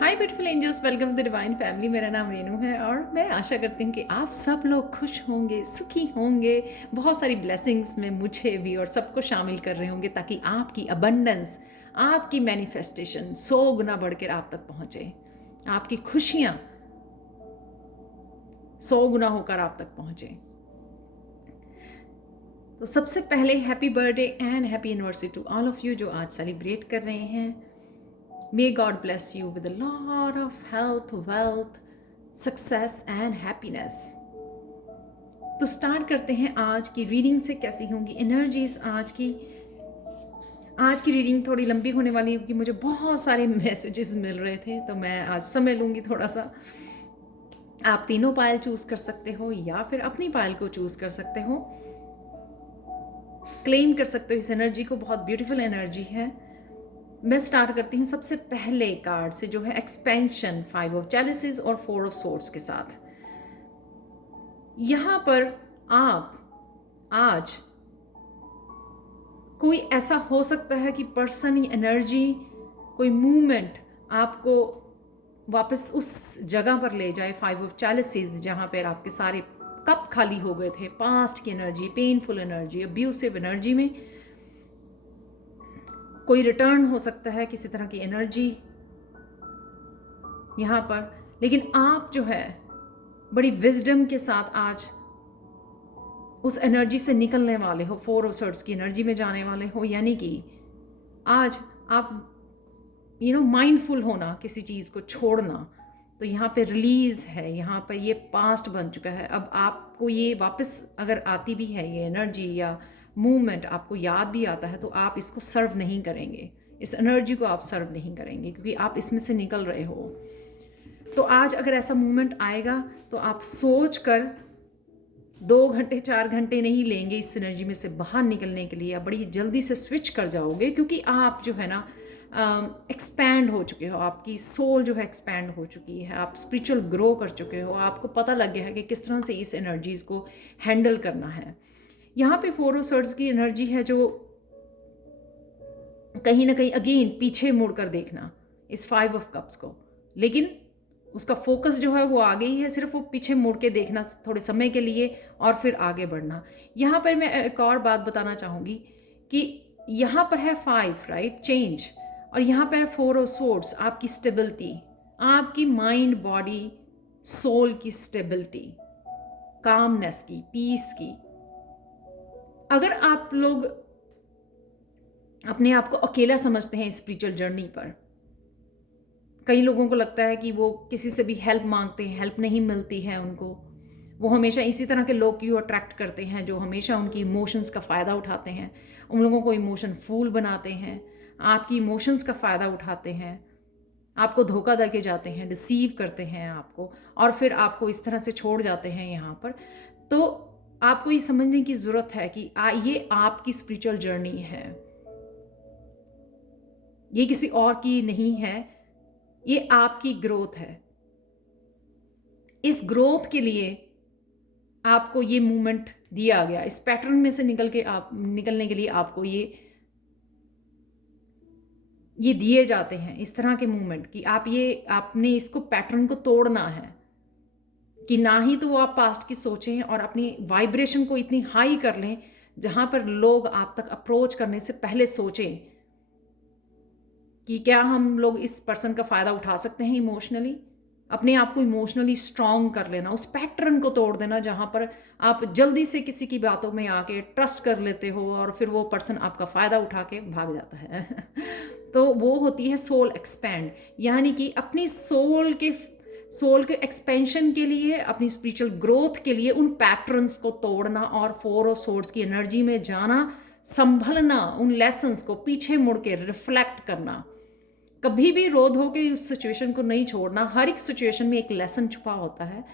Hi beautiful angels, welcome to divine family. मेरा नाम रेनू है और मैं आशा करती हूँ कि आप सब लोग खुश होंगे, सुखी होंगे, बहुत सारी ब्लेसिंग्स में मुझे भी और सबको शामिल कर रहे होंगे ताकि आपकी अबंडेंस, आपकी मैनिफेस्टेशन 100 गुना बढ़कर आप तक पहुँचे, आपकी खुशियाँ 100 गुना होकर आप तक पहुँचे। तो सबसे पहले happy birthday and happy anniversary to all of you जो आज सेलिब्रेट कर रहे हैं। May God bless you with a lot of health, wealth, success and happiness. तो स्टार्ट करते हैं आज की रीडिंग से। कैसी होंगी एनर्जीज आज की रीडिंग थोड़ी लंबी होने वाली है क्योंकि मुझे बहुत सारे मैसेजेस मिल रहे थे, तो मैं आज समय लूँगी थोड़ा सा। आप तीनों पायल चूज़ कर सकते हो या फिर अपनी पायल को चूज़ कर सकते हो, क्लेम कर सकते हो इस एनर्जी को। बहुत ब्यूटीफुल एनर्जी है। मैं स्टार्ट करती हूँ सबसे पहले कार्ड से जो है एक्सपेंशन, 5 ऑफ चैलिसेस और 4 ऑफ सोर्ड्स के साथ। यहाँ पर आप आज कोई ऐसा हो सकता है कि पर्सन या एनर्जी, कोई मूवमेंट आपको वापस उस जगह पर ले जाए, 5 ऑफ चैलिसेस, जहाँ पर आपके सारे कप खाली हो गए थे। पास्ट की energy, painful energy, abusive energy में कोई रिटर्न हो सकता है, किसी तरह की एनर्जी यहाँ पर। लेकिन आप जो है बड़ी विजडम के साथ आज उस एनर्जी से निकलने वाले हो, 4 ऑफ सोर्ड्स की एनर्जी में जाने वाले हो। यानी कि आज आप माइंडफुल होना, किसी चीज़ को छोड़ना। तो यहाँ पे रिलीज़ है, यहाँ पर ये पास्ट बन चुका है। अब आपको ये वापस अगर आती भी है ये एनर्जी या मूवमेंट, आपको याद भी आता है, तो आप इसको सर्व नहीं करेंगे, इस एनर्जी को आप सर्व नहीं करेंगे क्योंकि आप इसमें से निकल रहे हो। तो आज अगर ऐसा मूवमेंट आएगा तो आप सोच कर 2 घंटे 4 घंटे नहीं लेंगे इस एनर्जी में से बाहर निकलने के लिए। आप बड़ी जल्दी से स्विच कर जाओगे क्योंकि आप जो है ना एक्सपैंड हो चुके हो, आपकी सोल जो है एक्सपैंड हो चुकी है, आप स्पिरिचुअल ग्रो कर चुके हो, आपको पता लग गया है कि किस तरह से इस एनर्जीज़ को हैंडल करना है। यहाँ पे 4 ऑफ सोर्ड्स की एनर्जी है जो कहीं ना कहीं अगेन पीछे मुड़ कर देखना इस 5 ऑफ कप्स को, लेकिन उसका फोकस जो है वो आगे ही है, सिर्फ वो पीछे मुड़ के देखना थोड़े समय के लिए और फिर आगे बढ़ना। यहाँ पर मैं एक और बात बताना चाहूँगी कि यहाँ पर है 5 राइट, चेंज, और यहाँ पर 4 ऑफ सोर्ड्स, आपकी स्टेबिलिटी, आपकी माइंड बॉडी सोल की स्टेबिलिटी, कामनेस की, पीस की। अगर आप लोग अपने आप को अकेला समझते हैं स्पिरिचुअल जर्नी पर, कई लोगों को लगता है कि वो किसी से भी हेल्प मांगते हैं, हेल्प नहीं मिलती है उनको, वो हमेशा इसी तरह के लोग क्यों अट्रैक्ट करते हैं जो हमेशा उनकी इमोशंस का फ़ायदा उठाते हैं, उन लोगों को इमोशन फूल बनाते हैं, आपकी इमोशंस का फ़ायदा उठाते हैं, आपको धोखा दे के जाते हैं, डिसीव करते हैं आपको, और फिर आपको इस तरह से छोड़ जाते हैं यहाँ पर। तो आपको ये समझने की ज़रूरत है कि ये आपकी स्पिरिचुअल जर्नी है, ये किसी और की नहीं है, ये आपकी ग्रोथ है। इस ग्रोथ के लिए आपको ये मूवमेंट दिया गया, इस पैटर्न में से निकलने के लिए आपको ये दिए जाते हैं इस तरह के मूवमेंट कि आपने इसको पैटर्न को तोड़ना है कि ना ही तो आप पास्ट की सोचें और अपनी वाइब्रेशन को इतनी हाई कर लें जहां पर लोग आप तक अप्रोच करने से पहले सोचें कि क्या हम लोग इस पर्सन का फ़ायदा उठा सकते हैं इमोशनली। अपने आप को इमोशनली स्ट्रॉन्ग कर लेना, उस पैटर्न को तोड़ देना जहाँ पर आप जल्दी से किसी की बातों में आके ट्रस्ट कर लेते हो और फिर वो पर्सन आपका फ़ायदा उठा के भाग जाता है तो वो होती है सोल एक्सपैंड, यानी कि अपनी सोल के एक्सपेंशन के लिए, अपनी स्पिरिचुअल ग्रोथ के लिए उन पैटर्न्स को तोड़ना और 4 ऑफ सोर्ड्स की एनर्जी में जाना, संभलना, उन लेसन्स को पीछे मुड़ के रिफ्लेक्ट करना, कभी भी रोध हो के उस सिचुएशन को नहीं छोड़ना। हर एक सिचुएशन में एक लेसन छुपा होता है।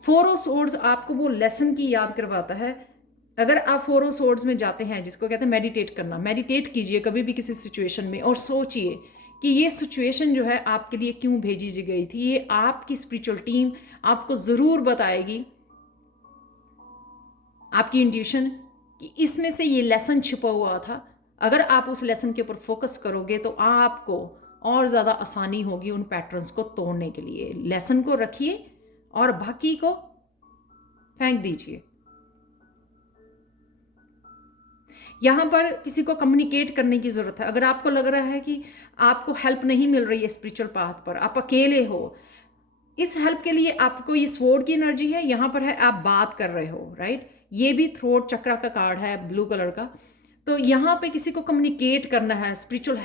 4 ऑफ सोर्ड्स आपको वो लेसन की याद करवाता है। अगर आप 4 ऑफ सोर्ड्स में जाते हैं, जिसको कहते हैं मेडिटेट करना, मेडिटेट कीजिए कभी भी किसी सिचुएशन में और सोचिए कि ये सिचुएशन जो है आपके लिए क्यों भेजी गई थी। ये आपकी स्पिरिचुअल टीम आपको ज़रूर बताएगी, आपकी इंट्यूशन, कि इसमें से ये लेसन छुपा हुआ था। अगर आप उस लेसन के ऊपर फोकस करोगे तो आपको और ज़्यादा आसानी होगी उन पैटर्न्स को तोड़ने के लिए। लेसन को रखिए और बाकी को फेंक दीजिए। यहाँ पर किसी को कम्युनिकेट करने की ज़रूरत है। अगर आपको लग रहा है कि आपको हेल्प नहीं मिल रही है स्पिरिचुअल पाथ पर, आप अकेले हो, इस हेल्प के लिए आपको ये स्वॉर्ड की एनर्जी है, यहाँ पर है आप बात कर रहे हो, राइट। ये भी थ्रोट चक्रा का कार्ड है ब्लू कलर का। तो यहाँ पे किसी को कम्युनिकेट करना है स्पिरिचुअल,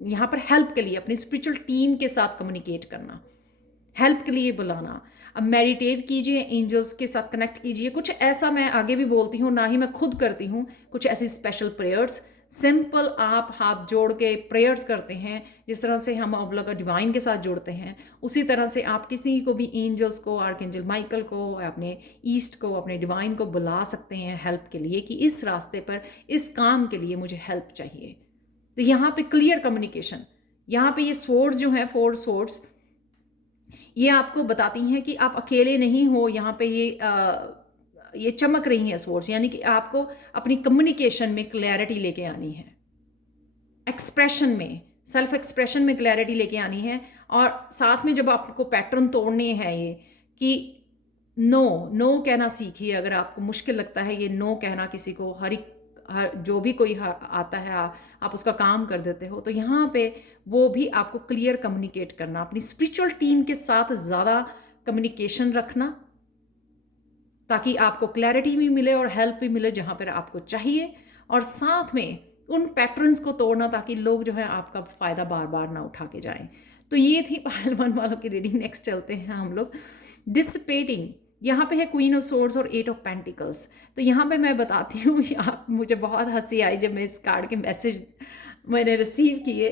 यहाँ पर हेल्प के लिए अपनी स्पिरिचुअल टीम के साथ कम्युनिकेट करना, हेल्प के लिए बुलाना। अब मेडिटेट कीजिए, एंजल्स के साथ कनेक्ट कीजिए। कुछ ऐसा मैं आगे भी बोलती हूँ, ना ही मैं खुद करती हूँ, कुछ ऐसी स्पेशल प्रेयर्स सिंपल आप हाथ जोड़ के प्रेयर्स करते हैं, जिस तरह से हम अब लोग डिवाइन के साथ जुड़ते हैं, उसी तरह से आप किसी को भी, एंजल्स को, आर्कएंजल माइकल को, अपने ईस्ट को, अपने डिवाइन को बुला सकते हैं हेल्प के लिए कि इस रास्ते पर, इस काम के लिए मुझे हेल्प चाहिए। तो यहाँ पे क्लियर कम्युनिकेशन, यहाँ पे ये स्वॉर्ड्स जो हैं, 4 स्वॉर्ड्स, ये आपको बताती हैं कि आप अकेले नहीं हो। यहाँ पे ये चमक रही हैं स्वॉर्ड्स, यानी कि आपको अपनी कम्युनिकेशन में क्लैरिटी लेके आनी है, एक्सप्रेशन में, सेल्फ एक्सप्रेशन में क्लैरिटी लेके आनी है। और साथ में जब आपको पैटर्न तोड़ने हैं ये, कि नो नो कहना सीखिए। अगर आपको मुश्किल लगता है ये नो कहना किसी को, हर जो भी कोई आता है आप उसका काम कर देते हो, तो यहाँ पे वो भी आपको क्लियर कम्युनिकेट करना, अपनी स्पिरिचुअल टीम के साथ ज़्यादा कम्युनिकेशन रखना, ताकि आपको क्लैरिटी भी मिले और हेल्प भी मिले जहाँ पर आपको चाहिए। और साथ में उन पैटर्न्स को तोड़ना, ताकि लोग जो है आपका फ़ायदा बार बार ना उठा के जाएं। तो ये थी पायल 1 वालों की रीडिंग। नेक्स्ट चलते हैं हम लोग डिसिपेटिंग। यहाँ पे है क्वीन ऑफ सोर्ड्स और 8 ऑफ पेंटिकल्स। तो यहाँ पे मैं बताती हूँ, आप, मुझे बहुत हंसी आई जब मैं इस कार्ड के मैसेज मैंने रिसीव किए।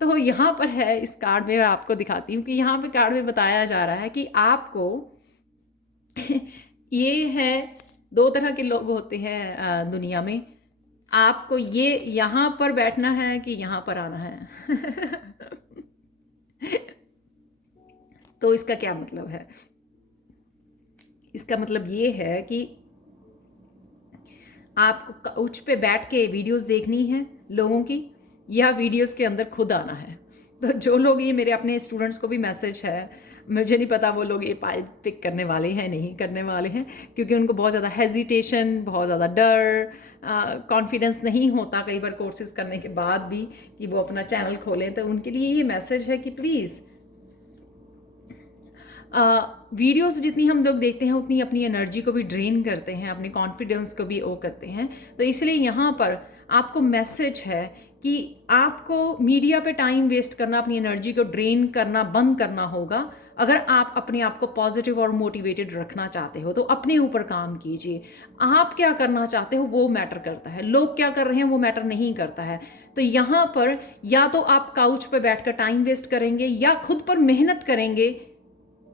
तो यहाँ पर है, इस कार्ड में मैं आपको दिखाती हूँ कि यहाँ पे कार्ड में बताया जा रहा है कि आपको ये है, 2 तरह के लोग होते हैं दुनिया में। आपको ये यहाँ पर बैठना है कि यहाँ पर आना है। तो इसका क्या मतलब है? इसका मतलब ये है कि आपको काउच पे बैठ के वीडियोस देखनी है लोगों की, या वीडियोस के अंदर खुद आना है। तो जो लोग, ये मेरे अपने स्टूडेंट्स को भी मैसेज है, मुझे नहीं पता वो लोग ये पाइल पिक करने वाले हैं नहीं करने वाले हैं, क्योंकि उनको बहुत ज़्यादा हेजिटेशन, बहुत ज़्यादा डर, कॉन्फिडेंस नहीं होता कई बार कोर्सेज करने के बाद भी कि वो अपना चैनल खोलें। तो उनके लिए ये मैसेज है कि प्लीज़, वीडियोस जितनी हम लोग देखते हैं उतनी अपनी एनर्जी को भी ड्रेन करते हैं, अपने कॉन्फिडेंस को भी वो करते हैं। तो इसलिए यहाँ पर आपको मैसेज है कि आपको मीडिया पे टाइम वेस्ट करना, अपनी एनर्जी को ड्रेन करना बंद करना होगा। अगर आप अपने आप को पॉजिटिव और मोटिवेटेड रखना चाहते हो तो अपने ऊपर काम कीजिए। आप क्या करना चाहते हो वो मैटर करता है, लोग क्या कर रहे हैं वो मैटर नहीं करता है। तो यहाँ पर या तो आप काउच पर बैठकर टाइम वेस्ट करेंगे या खुद पर मेहनत करेंगे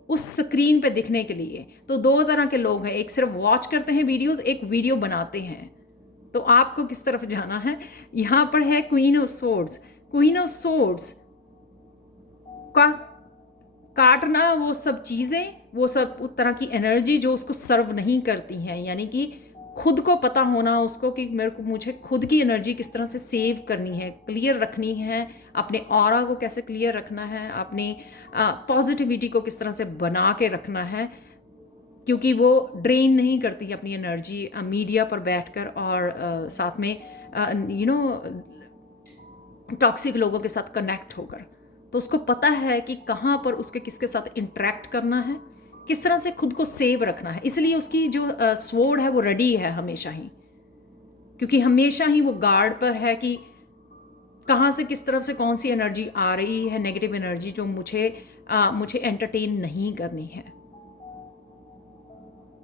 उस स्क्रीन पे दिखने के लिए। तो 2 तरह के लोग हैं, एक सिर्फ वॉच करते हैं वीडियोस, एक वीडियो बनाते हैं। तो आपको किस तरफ जाना है? यहाँ पर है queen of swords. Queen of swords का काटना वो सब चीज़ें, वो सब उस तरह की एनर्जी जो उसको सर्व नहीं करती हैं, यानी कि खुद को पता होना उसको कि मुझे खुद की एनर्जी किस तरह से सेव करनी है, क्लियर रखनी है, अपने ऑरा को कैसे क्लियर रखना है, अपनी पॉजिटिविटी को किस तरह से बना के रखना है, क्योंकि वो ड्रेन नहीं करती अपनी एनर्जी मीडिया पर बैठकर और साथ में टॉक्सिक लोगों के साथ कनेक्ट होकर। तो उसको पता है कि कहाँ पर उसके किसके साथ इंटरेक्ट करना है, किस तरह से खुद को सेव रखना है। इसलिए उसकी जो स्वॉर्ड है वो रेडी है हमेशा ही, क्योंकि हमेशा ही वो गार्ड पर है कि कहाँ से किस तरफ से कौन सी एनर्जी आ रही है, नेगेटिव एनर्जी जो मुझे एंटरटेन नहीं करनी है।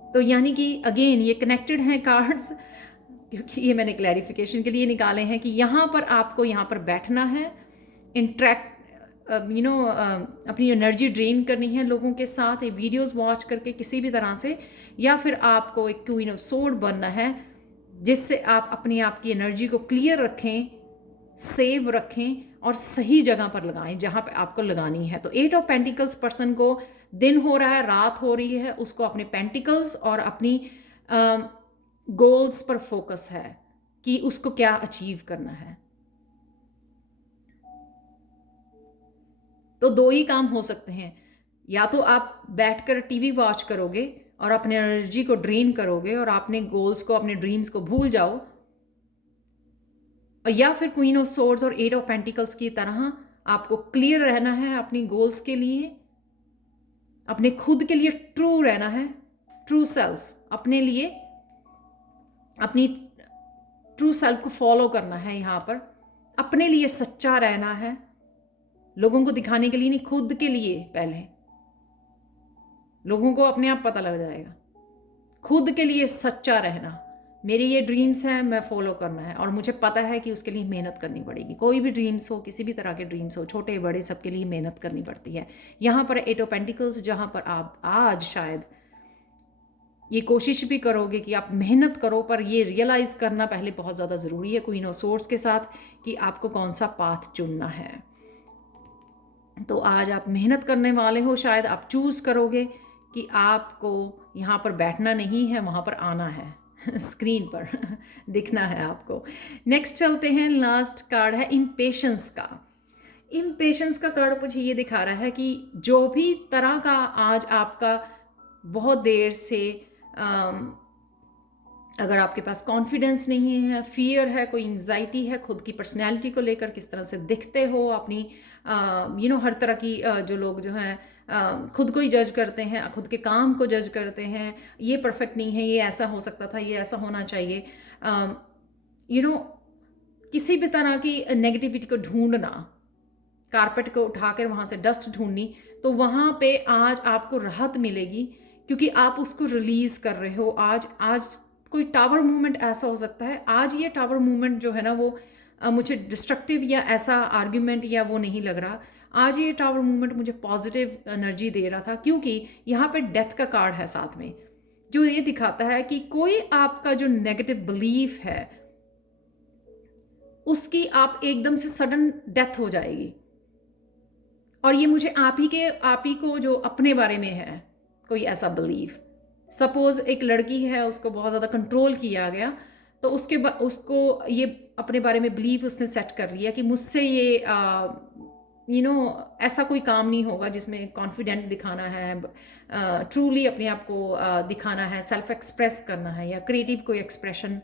तो यानी कि अगेन ये कनेक्टेड हैं कार्ड्स, क्योंकि ये मैंने क्लैरिफिकेशन के लिए निकाले हैं कि यहाँ पर आपको यहाँ पर बैठना है, इंटरेक्ट अपनी एनर्जी ड्रेन करनी है लोगों के साथ, ये वीडियोस वॉच करके किसी भी तरह से, या फिर आपको एक क्वीन ऑफ सोर्ड बनना है जिससे आप अपनी आप की एनर्जी को क्लियर रखें, सेव रखें और सही जगह पर लगाएं जहाँ पे आपको लगानी है। तो 8 ऑफ पेंटिकल्स पर्सन को दिन हो रहा है, रात हो रही है, उसको अपने पेंटिकल्स और अपनी गोल्स पर फोकस है कि उसको क्या अचीव करना है। तो दो ही काम हो सकते हैं, या तो आप बैठकर टीवी वॉच करोगे और अपने एनर्जी को ड्रेन करोगे और अपने गोल्स को, अपने ड्रीम्स को भूल जाओ, और या फिर क्वीन ऑफ सोर्ड्स और एट ऑफ पेंटिकल्स की तरह आपको क्लियर रहना है अपनी गोल्स के लिए, अपने खुद के लिए ट्रू रहना है, ट्रू सेल्फ, अपने लिए अपनी ट्रू सेल्फ को फॉलो करना है। यहाँ पर अपने लिए सच्चा रहना है, लोगों को दिखाने के लिए नहीं, खुद के लिए पहले। लोगों को अपने आप पता लग जाएगा। खुद के लिए सच्चा रहना, मेरी ये ड्रीम्स हैं, मैं फॉलो करना है और मुझे पता है कि उसके लिए मेहनत करनी पड़ेगी। कोई भी ड्रीम्स हो, किसी भी तरह के ड्रीम्स हो, छोटे बड़े, सबके लिए मेहनत करनी पड़ती है। यहाँ पर एट ऑफ पेंटिकल्स, जहाँ पर आप आज शायद ये कोशिश भी करोगे कि आप मेहनत करो, पर ये रियलाइज़ करना पहले बहुत ज़्यादा ज़रूरी है क्वीन ऑफ सोर्ड्स के साथ कि आपको कौन सा पाथ चुनना है। तो आज आप मेहनत करने वाले हो, शायद आप चूज़ करोगे कि आपको यहाँ पर बैठना नहीं है, वहाँ पर आना है स्क्रीन पर दिखना है आपको। नेक्स्ट चलते हैं, लास्ट कार्ड है इम्पेशंस का। इम्पेशंस का कार्ड मुझे ये दिखा रहा है कि जो भी तरह का आज आपका बहुत देर से अगर आपके पास कॉन्फिडेंस नहीं है, फियर है, कोई एंग्जाइटी है खुद की पर्सनैलिटी को लेकर, किस तरह से दिखते हो, अपनी हर तरह की जो लोग जो हैं खुद को ही जज करते हैं, खुद के काम को जज करते हैं, ये परफेक्ट नहीं है, ये ऐसा हो सकता था, ये ऐसा होना चाहिए, किसी भी तरह की नेगेटिविटी को ढूंढना, कारपेट को उठाकर वहाँ से डस्ट ढूंढनी, तो वहाँ पे आज आपको राहत मिलेगी क्योंकि आप उसको रिलीज़ कर रहे हो। आज कोई टावर मूवमेंट ऐसा हो सकता है, आज ये टावर मूवमेंट जो है ना वो मुझे डिस्ट्रक्टिव या ऐसा आर्ग्यूमेंट या वो नहीं लग रहा। आज ये टावर मूवमेंट मुझे पॉजिटिव एनर्जी दे रहा था क्योंकि यहाँ पे डेथ का कार्ड है साथ में, जो ये दिखाता है कि कोई आपका जो नेगेटिव बिलीफ है उसकी आप एकदम से सडन डेथ हो जाएगी। और ये मुझे आप ही को जो अपने बारे में है कोई ऐसा बिलीफ, सपोज एक लड़की है, उसको बहुत ज़्यादा कंट्रोल किया गया, तो उसको ये अपने बारे में बिलीव उसने सेट कर लिया कि मुझसे ये ऐसा कोई काम नहीं होगा जिसमें कॉन्फिडेंट दिखाना है, ट्रूली अपने आप को दिखाना है, सेल्फ एक्सप्रेस करना है, या क्रिएटिव कोई एक्सप्रेशन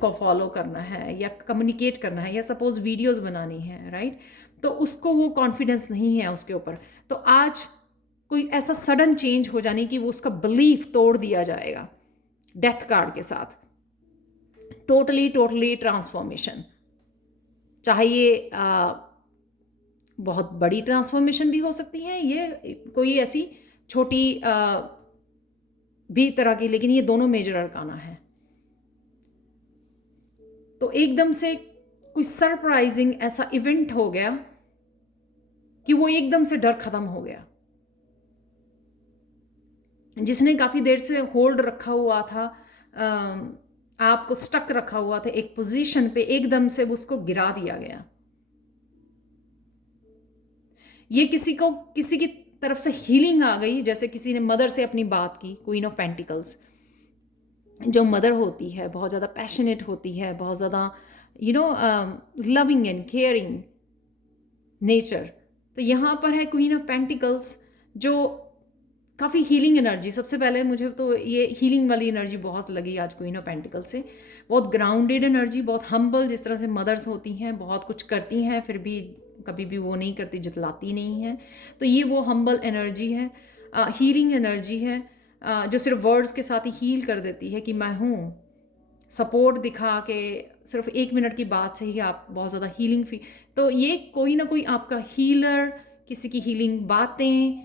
को फॉलो करना है, या कम्युनिकेट करना है, या सपोज वीडियोस बनानी है, राइट। तो उसको वो कॉन्फिडेंस नहीं है उसके ऊपर। तो आज कोई ऐसा सडन चेंज हो जाने की वो उसका बिलीफ तोड़ दिया जाएगा डेथ कार्ड के साथ। टोटली ट्रांसफॉर्मेशन, चाहे ये बहुत बड़ी ट्रांसफॉर्मेशन भी हो सकती है, ये कोई ऐसी छोटी भी तरह की, लेकिन ये दोनों मेजर अरकाना है। तो एकदम से कोई सरप्राइजिंग ऐसा इवेंट हो गया कि वो एकदम से डर खत्म हो गया। जिसने काफ़ी देर से होल्ड रखा हुआ था, आपको स्टक रखा हुआ था एक पोजीशन पे, एकदम से उसको गिरा दिया गया। ये किसी की तरफ से हीलिंग आ गई, जैसे किसी ने मदर से अपनी बात की। क्वीन ऑफ पेंटिकल्स जो मदर होती है बहुत ज़्यादा पैशनेट होती है, बहुत ज़्यादा लविंग एंड केयरिंग नेचर। तो यहाँ पर है क्वीन ऑफ पेंटिकल्स जो काफ़ी हीलिंग एनर्जी। सबसे पहले मुझे तो ये हीलिंग वाली एनर्जी बहुत लगी आज क्वीन ऑफ पेंटिकल से। बहुत ग्राउंडेड एनर्जी, बहुत हम्बल, जिस तरह से मदर्स होती हैं, बहुत कुछ करती हैं फिर भी कभी भी वो नहीं करती, जतलाती नहीं है। तो ये वो हम्बल एनर्जी है, हीलिंग एनर्जी है, जो सिर्फ वर्ड्स के साथ ही हील कर देती है कि मैं हूँ। सपोर्ट दिखा के सिर्फ 1 मिनट की बात से ही आप बहुत ज़्यादा हीलिंग तो ये कोई ना कोई आपका हीलर, किसी की हीलिंग बातें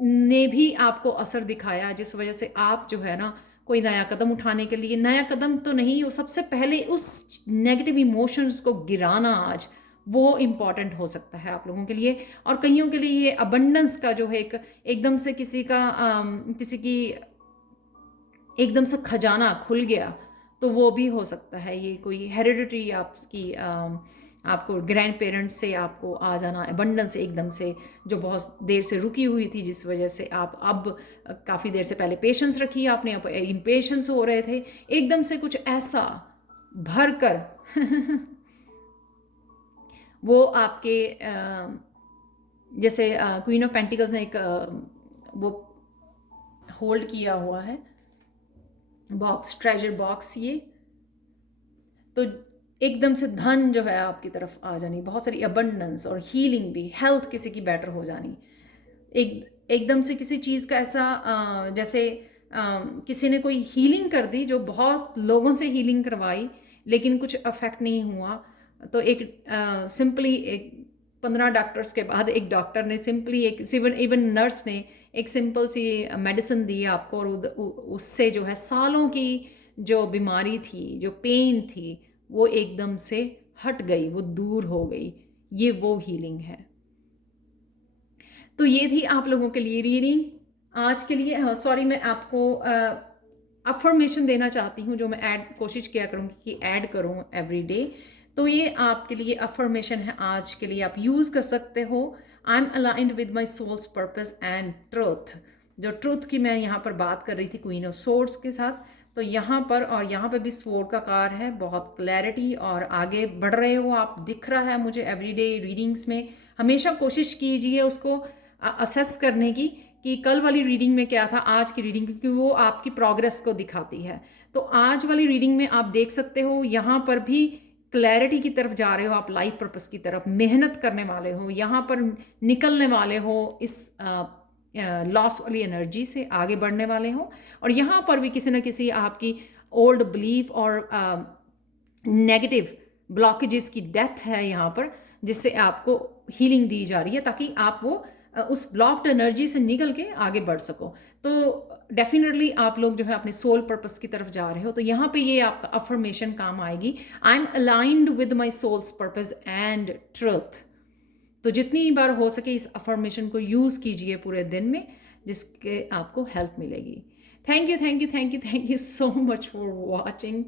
ने भी आपको असर दिखाया, जिस वजह से आप जो है ना कोई नया कदम उठाने के लिए, नया कदम तो नहीं, वो सबसे पहले उस नेगेटिव इमोशंस को गिराना आज वो इम्पॉर्टेंट हो सकता है आप लोगों के लिए। और कईयों के लिए ये अबंडेंस का जो है एकदम से किसी की एकदम से खजाना खुल गया, तो वो भी हो सकता है। ये कोई हेरिडिटरी आपको ग्रैंड पेरेंट्स से आपको आ जाना एबंडेंस एकदम से, जो बहुत देर से रुकी हुई थी, जिस वजह से आप अब काफ़ी देर से पहले पेशेंस रखी आपने, अब इम्पेशेंस हो रहे थे, एकदम से कुछ ऐसा भर कर वो आपके जैसे क्वीन ऑफ पेंटिकल्स ने एक वो होल्ड किया हुआ है बॉक्स, ट्रेजर बॉक्स ये, तो एकदम से धन जो है आपकी तरफ आ जानी, बहुत सारी अबंडेंस और हीलिंग भी, हेल्थ किसी की बेटर हो जानी, एकदम से किसी चीज़ का ऐसा जैसे किसी ने कोई हीलिंग कर दी, जो बहुत लोगों से हीलिंग करवाई लेकिन कुछ अफेक्ट नहीं हुआ, तो एक सिंपली एक 15 डॉक्टर्स के बाद एक डॉक्टर ने सिंपली एक इवन नर्स ने एक सिंपल सी मेडिसिन दी आपको, और उससे जो है सालों की जो बीमारी थी, जो पेन थी, वो एकदम से हट गई, वो दूर हो गई। ये वो हीलिंग है। तो ये थी आप लोगों के लिए रीडिंग आज के लिए। सॉरी, मैं आपको अफर्मेशन देना चाहती हूँ, जो मैं कोशिश किया करूँगी कि ऐड करूँ एवरी डे। तो ये आपके लिए अफर्मेशन है आज के लिए, आप यूज़ कर सकते हो। I am aligned with my souls purpose and truth. जो ट्रूथ की मैं यहाँ पर बात कर रही थी क्वीन ऑफ सोर्ड्स के साथ, तो यहाँ पर और यहाँ पर भी स्वॉर्ड का कार्ड है, बहुत क्लैरिटी और आगे बढ़ रहे हो आप, दिख रहा है मुझे एवरीडे रीडिंग्स में। हमेशा कोशिश कीजिए उसको असेस करने की कि कल वाली रीडिंग में क्या था, आज की रीडिंग, क्योंकि वो आपकी प्रोग्रेस को दिखाती है। तो आज वाली रीडिंग में आप देख सकते हो यहाँ पर भी क्लैरिटी की तरफ जा रहे हो आप, लाइफ पर्पस की तरफ मेहनत करने वाले हो, यहाँ पर निकलने वाले हो इस लॉस वाली एनर्जी से, आगे बढ़ने वाले हो। और यहाँ पर भी किसी न किसी आपकी ओल्ड बिलीफ और नेगेटिव ब्लॉकेजेस की डेथ है यहाँ पर, जिससे आपको हीलिंग दी जा रही है ताकि आप वो उस ब्लॉक्ड एनर्जी से निकल के आगे बढ़ सको। तो डेफिनेटली आप लोग जो है अपने सोल पर्पस की तरफ जा रहे हो, तो यहाँ पे ये आपका अफर्मेशन काम आएगी, I am aligned with my souls purpose and truth. तो जितनी बार हो सके इस अफर्मेशन को यूज़ कीजिए पूरे दिन में, जिसके आपको हेल्प मिलेगी। Thank you thank you thank you thank you so much for watching.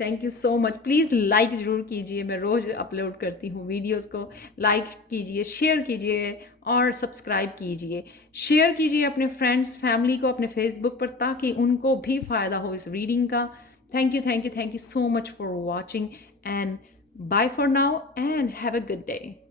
Thank you so much. Please like ज़रूर कीजिए, मैं रोज़ अपलोड करती हूँ वीडियोस को। लाइक कीजिए, शेयर कीजिए और सब्सक्राइब कीजिए। शेयर कीजिए अपने फ्रेंड्स फैमिली को अपने फेसबुक पर, ताकि उनको भी फ़ायदा हो इस रीडिंग का। Thank you thank you thank you so much for watching and bye for now and have a good day.